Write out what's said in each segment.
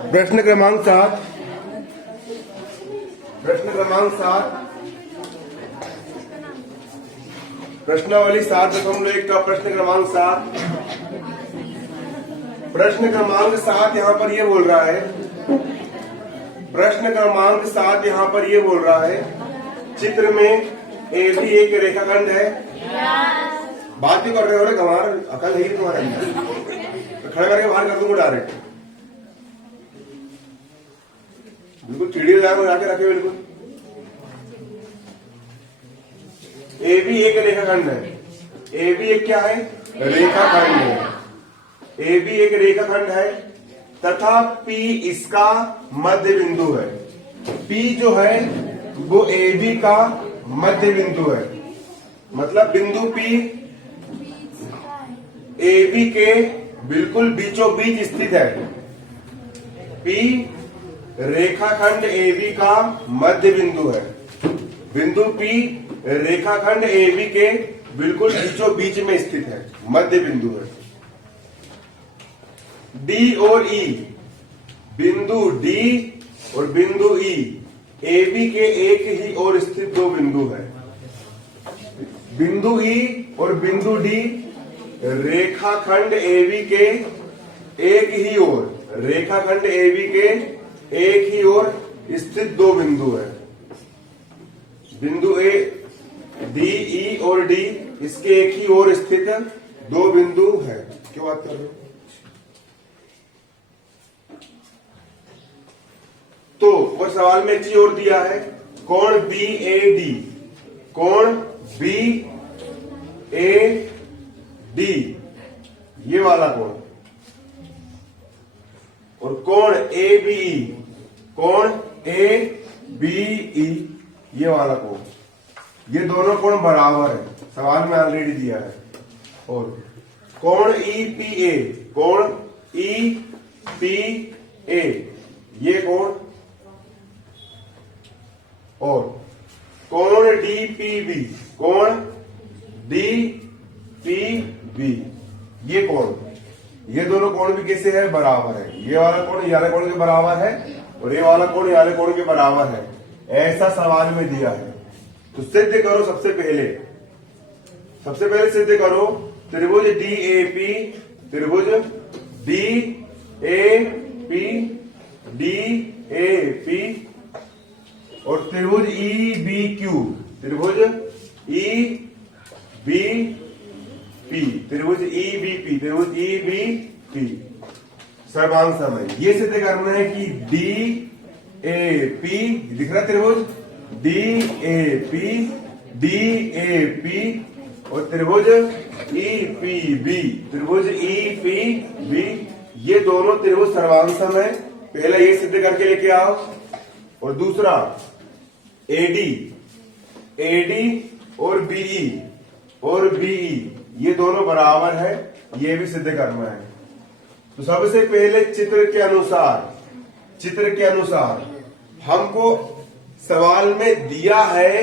प्रश्न क्रमांक 7। प्रश्न क्रमांक 7, प्रश्नावली 7.1 का प्रश्न क्रमांक 7। प्रश्न क्रमांक 7 यहाँ पर ये बोल रहा है, प्रश्न क्रमांक 7 यहाँ पर ये बोल रहा है, चित्र में ए बी एक रेखाखंड है। बात ही कर रहे हो रे, कमार अकल है तुम्हारे अंदर, तो खड़े करके बाहर कर दूंगा डायरेक्ट, बिल्कुल चिड़िया जाके रखे बिल्कुल। ए बी एक रेखाखंड है, ए बी एक क्या है, रेखाखंड है। ए बी एक रेखाखंड है तथा पी इसका मध्य बिंदु है। पी जो है वो ए बी का मध्य बिंदु है, मतलब बिंदु पी ए बी के बिल्कुल बीचों बीच स्थित है। पी रेखाखंड ए बी का मध्य बिंदु है। बिंदु पी रेखाखंड ए बी के बिल्कुल बीचों बीच में स्थित है, मध्य बिंदु है। डी और ई, बिंदु डी और बिंदु ई ए बी के एक ही ओर स्थित दो बिंदु है। बिंदु ई और बिंदु डी रेखाखंड ए बी के एक ही ओर, रेखाखंड ए बी के एक ही ओर स्थित दो बिंदु है। बिंदु ए डी ई और डी इसके एक ही ओर स्थित दो बिंदु है। क्यों बात कर रहे हो? तो और सवाल में एक चीज और दिया है, कोण बी ए डी, कोण बी ए डी ये वाला कोण, और कोण ए बी ई, कोण ए बी ई ये वाला कोण, ये दोनों कोण बराबर है, सवाल में ऑलरेडी दिया है। और कोण ई पी ए, कोण ई पी ए ये कोण, और कोण डी पी बी, कोण डी पी बी ये कोण, ये दोनों कोण भी कैसे है, बराबर है। ये वाला कोण ये वाले कोण के बराबर है और ये वाला कोण ये वाले कोण के बराबर है, ऐसा सवाल में दिया है। तो सिद्ध करो सबसे पहले सिद्ध करो त्रिभुज डी ए पी, त्रिभुज D A P, D A P और त्रिभुज ई बी क्यू, त्रिभुज ई बी पी, त्रिभुज ई बी पी, त्रिभुज ई बी पी सर्वांग समय। ये सिद्ध करना है कि डी ए पी दिख रहा त्रिभुज D A P, D A P और त्रिभुज ई पी बी, त्रिभुज ई पी बी ये दोनों त्रिभुज सर्वांग समय। पहला ये सिद्ध करके लेके आओ। और दूसरा एडी, एडी और बीई और बीई ये दोनों बराबर है, ये भी सिद्ध करना है। तो सबसे पहले चित्र के अनुसार हमको सवाल में दिया है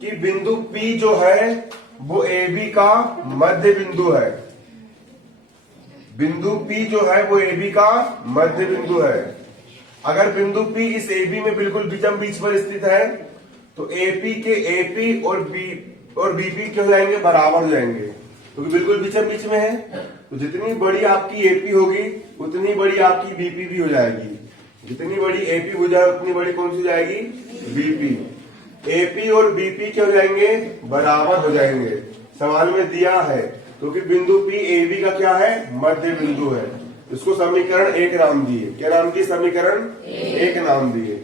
कि बिंदु P जो है वो AB का मध्य बिंदु है। बिंदु P जो है वो AB का मध्य बिंदु है। अगर बिंदु P इस AB में बिल्कुल बीचम बीच पर स्थित है तो AP के AP और BP क्या हो जाएंगे, बराबर हो जाएंगे, क्योंकि बिल्कुल बीचम बीच में है। तो जितनी बड़ी आपकी AP होगी उतनी बड़ी आपकी BP भी हो जाएगी। जितनी बड़ी AP हो जाए उतनी बड़ी कौन सी हो जाएगी, BP। AP और BP क्या हो जाएंगे, बराबर हो जाएंगे। सवाल में दिया है क्योंकि बिंदु P AB का क्या है, मध्य बिंदु है। इसको समीकरण 1 नाम दिए। क्या नाम दिए, समीकरण 1 नाम दिए।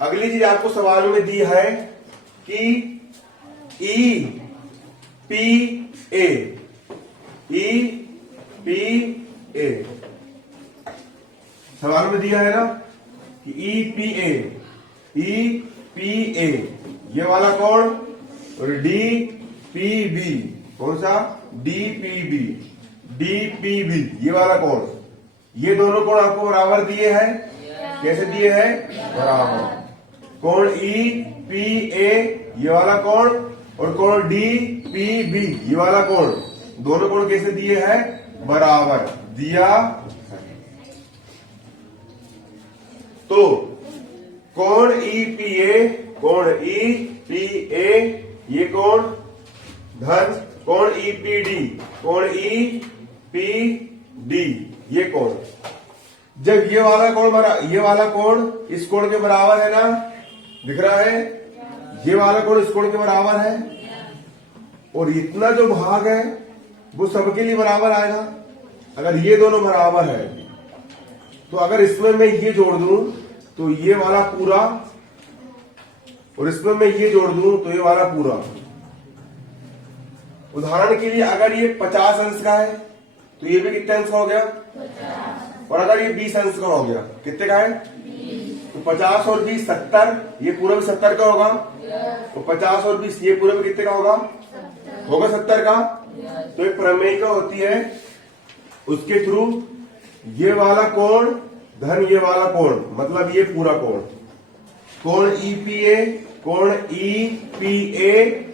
अगली चीज आपको सवाल में दी है कि ई पी ए, सवाल में दिया है ना कि ई पी ए ये वाला कोण और डी पी बी, कौन सा, डी पी बी ये वाला कोण, ये दोनों कोण आपको बराबर दिए हैं। कैसे दिए हैं, बराबर। कोण ई पी ए ये वाला कोण और कोण डी पी बी ये वाला कोण, दोनों कोण कैसे दिए हैं, बराबर दिया है। तो कोण ईपीए, कोण ईपीए ये कोण धन कोण ईपीडी, कोण ईपीडी ये कोण। जब ये वाला कोण इस कोण के बराबर है ना, दिख रहा है, ये वाला कोण इस कोण के बराबर है, और इतना जो भाग है वो सबके लिए बराबर आएगा। अगर ये दोनों बराबर है तो अगर इसमें मैं ये जोड़ दूं तो ये वाला पूरा, और इसमें मैं ये जोड़ दूं तो ये वाला पूरा। उदाहरण के लिए अगर ये 50 अंश का है तो ये भी कितने अंश का हो गया, 50। और अगर ये 20 अंश का हो गया, कितने का है, 20। तो 50 और 20 70, ये पूरा भी 70 का होगा। तो 50 और 20 ये पूरा भी कितने का होगा, होगा 70 का। तो एक प्रमेयिका होती है, उसके थ्रू ये वाला कोण धन ये वाला कोण, मतलब ये पूरा कोण, कोण ईपीए, कोण ईपीए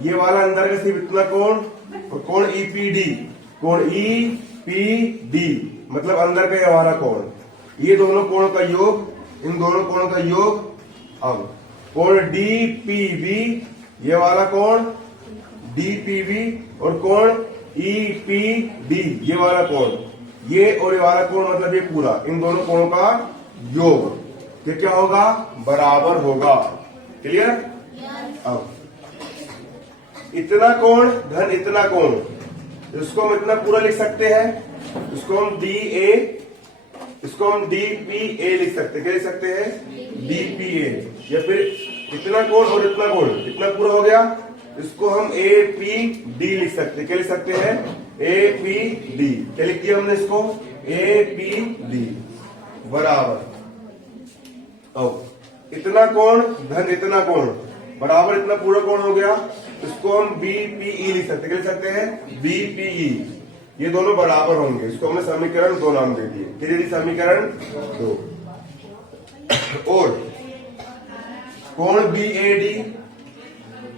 ये वाला अंदर का सिर्फ इतना कोण, और कोण ईपीडी, कोण ईपीडी मतलब अंदर का ये वाला कोण, ये दोनों कोणों का योग, इन दोनों कोणों का योग। अब कोण डीपीबी ये वाला कोण डीपीबी, और कोण ईपीडी ये वाला कोण, ये और ये वाला कोण मतलब ये पूरा, इन दोनों कोणों का योग ये क्या होगा, बराबर होगा। क्लियर। अब इतना कोण धन इतना कोण, इसको हम इतना पूरा लिख सकते हैं, इसको हम डी ए, इसको हम डीपीए लिख सकते हैं। क्या लिख सकते हैं, डीपीए। या फिर इतना कोण और इतना कोण, इतना पूरा हो गया, इसको हम एपीडी लिख सकते हैं। क्या लिख सकते हैं, एपीडी। क्या लिख दिया हमने इसको, एपीडी बराबर। अब इतना कोण धन इतना कोण बराबर इतना पूरा कोण हो गया, इसको हम बीपीई लिख सकते हैं। क्या लिख सकते हैं, बीपीई। ये दोनों बराबर होंगे, इसको हमने समीकरण 2 नाम दे दिए। क्या दे दिए, समीकरण 2। और कोण बीएडी,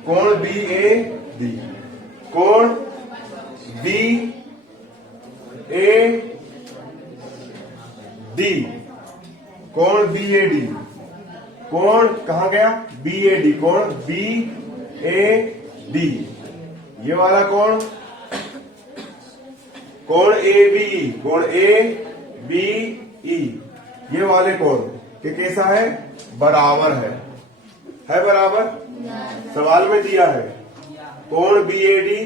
कोण बीएडी, कोण बीएडी, कोण बीएडी, कोण कहां गया, बीएडी, कोण बीएडी ये वाला कोण, कोण एबीई, कोण एबीई ये वाले कोण के कैसा है, बराबर है बराबर। सवाल में दिया है कोण बीएडी,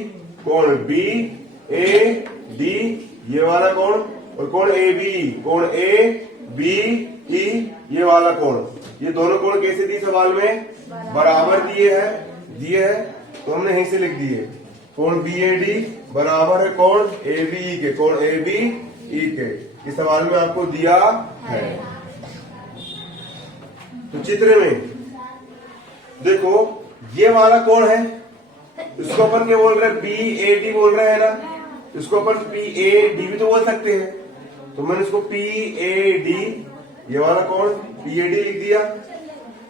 कोण बीएडी ये वाला कोण, और कोण एबीई, कोण एबीई ये वाला कोण। ये दोनों कोण कैसे दिए सवाल में, बराबर दिए हैं, तो हमने यहीं से लिख दिए, कोण बीएडी बराबर है कोण एबीई के, कोण एबीई के। इस सवाल में आपको दिया है। तो चित्र में देखो ये वाला कोण है, इसको अपन क्या बोल रहे हैं, बीएडी बोल रहे हैं ना, इसको अपन पीएडी भी तो बोल सकते हैं। तो मैंने इसको पीएडी ये वाला कोण पीएडी लिख दिया,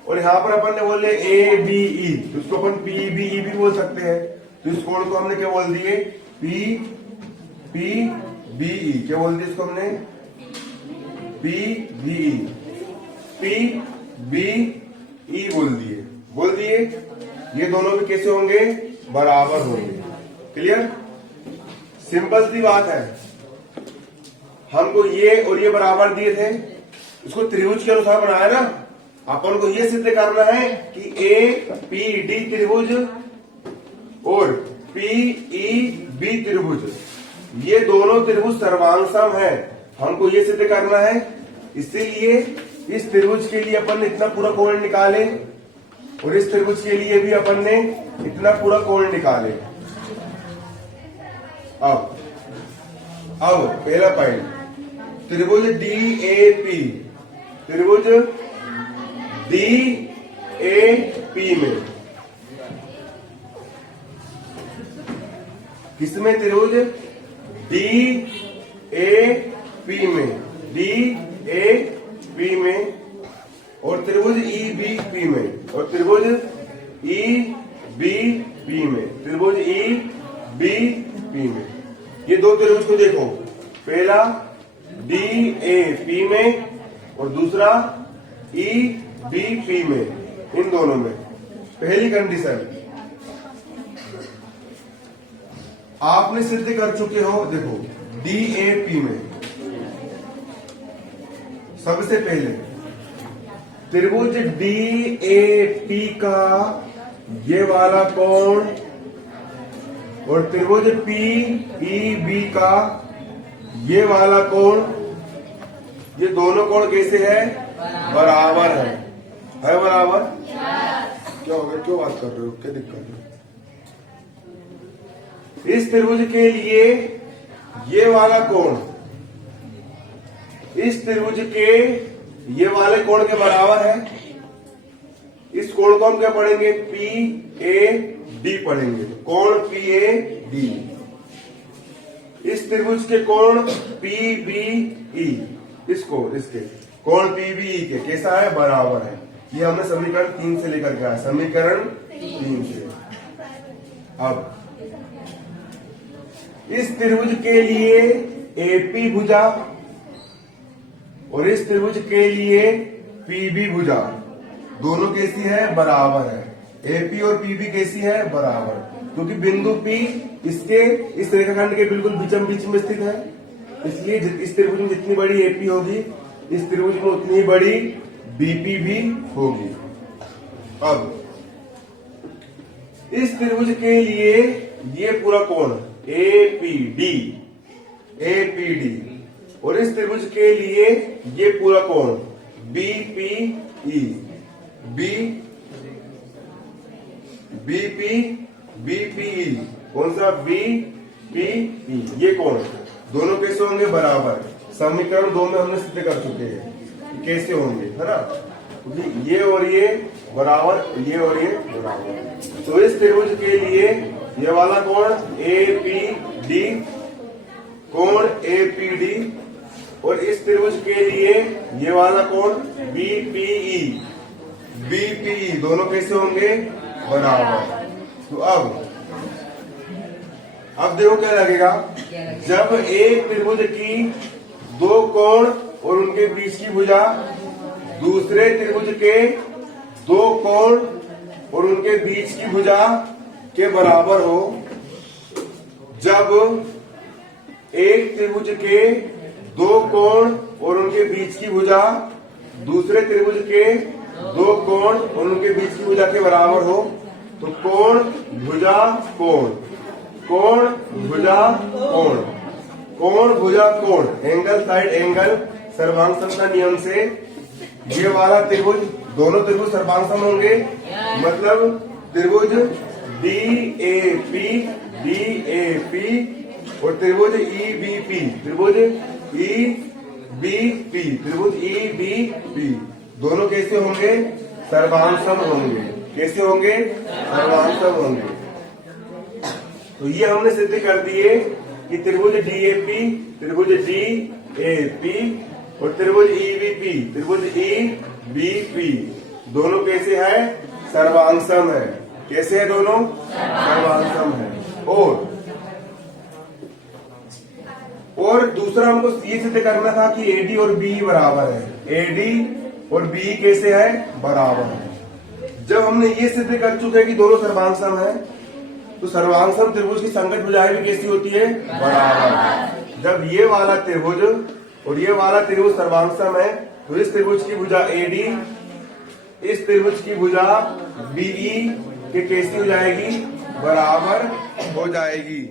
और यहाँ पर अपन ने बोले एबीई, तो इसको अपन पीबीई भी बोल सकते हैं। तो इस कोण को हमने क्या बोल दिए, पीबीई। क्या बोल दिया इसको हमने, पीबीई, पीबीई बोल दिए। ये दोनों भी कैसे होंगे, बराबर होंगे। क्लियर, सिंपल सी बात है। हमको ये और ये बराबर दिए थे, इसको त्रिभुज के अनुसार बनाया ना, अपन को ये सिद्ध करना है कि ए पी डी त्रिभुज और पीईबी त्रिभुज, ये दोनों त्रिभुज सर्वांगसम है। हमको ये सिद्ध करना है, इसीलिए इस त्रिभुज के लिए अपन ने इतना पूरा कोण निकाले, और इस त्रिभुज के लिए भी अपन ने इतना पूरा कोण निकाले। अब पहला पॉइंट, त्रिभुज डीएपी, त्रिभुज डीएपी में, किसमें, त्रिभुज डीएपी में, डीएपी में, और त्रिभुज ईबीपी में, और त्रिभुज ईबीपी में, त्रिभुज ईबीपी में। ये दो त्रिभुज को देखो, पहला DAP में और दूसरा EBP में, इन दोनों में। पहली कंडीशन आपने सिद्ध कर चुके हो। देखो DAP में सबसे पहले त्रिभुज DAP का ये वाला कोण और त्रिभुज PEB का ये वाला कोण, ये दोनों कोण कैसे है? बराबर है बराबर। क्या हो गया, क्यों बात कर रहे हो, क्या दिक्कत है? इस त्रिभुज के लिए ये वाला कोण इस त्रिभुज के ये वाले कोण के बराबर है। इस कोण को हम क्या पढ़ेंगे? PAD पढ़ेंगे, कोण PAD। इस त्रिभुज के कोण PBE, इसके कोण PBE के कैसा है? बराबर है। ये हमने समीकरण 3 से लेकर के आया, समीकरण 3 से। अब इस त्रिभुज के लिए AP भुजा और इस त्रिभुज के लिए PB भुजा दोनों कैसी है? बराबर है। AP और PB कैसी है? बराबर, क्योंकि बिंदु P इसके इस रेखाखंड के बिल्कुल बीच में स्थित है। इसलिए इस त्रिभुज में जितनी बड़ी AP होगी, इस त्रिभुज में उतनी ही बड़ी BP भी होगी। अब इस त्रिभुज के लिए ये पूरा कोण APD और इस त्रिभुज के लिए ये पूरा कोण BPE BPE, कौन सा? BPE। ये कोण दोनों कैसे होंगे? बराबर। समीकरण 2 में हमने सिद्ध कर चुके हैं कैसे होंगे, है ना? क्योंकि ये और ये बराबर, ये और ये बराबर। तो इस त्रिभुज के लिए ये वाला कोण APD, कोण APD, और इस त्रिभुज के लिए ये वाला कोण BPE दोनों कैसे होंगे? बराबर। तो अब देखो क्या लगेगा, जब एक त्रिभुज की दो कोण और उनके बीच की भुजा दूसरे त्रिभुज के दो कोण और उनके बीच की भुजा के बराबर हो, जब एक त्रिभुज के दो कोण और उनके बीच की भुजा दूसरे त्रिभुज के दो कोण और उनके बीच की भुजा के बराबर हो, तो कोण भुजा कोण, कोण भुजा कोण, कोण भुजा कोण, एंगल साइड एंगल, सर्वांग समता नियम से ये वाला त्रिभुज, दोनों त्रिभुज सर्वांग सम होंगे। मतलब त्रिभुज DAP और त्रिभुज EBP, त्रिभुज EBP दोनों कैसे होंगे? सर्वांग सम होंगे। कैसे होंगे? सर्वांग सम होंगे। तो ये हमने सिद्ध कर दिए कि त्रिभुज DAP, त्रिभुज DAP और त्रिभुज EBP दोनों कैसे है? सर्वांग सम है। कैसे है दोनों? सर्वांग सम है। और दूसरा हमको ये सिद्ध करना था कि AD और BE बराबर है। AD और BE कैसे है? बराबर है। जब हमने ये सिद्ध कर चुके हैं कि दोनों सर्वांग सम है, तो सर्वांग सम त्रिभुज की संगत भुजाएं भी कैसी होती है? बराबर। जब ये वाला त्रिभुज और ये वाला त्रिभुज सर्वांग सम है, तो इस त्रिभुज की भुजा AD इस त्रिभुज की भुजा BE के कैसी हो जाएगी? बराबर हो जाएगी।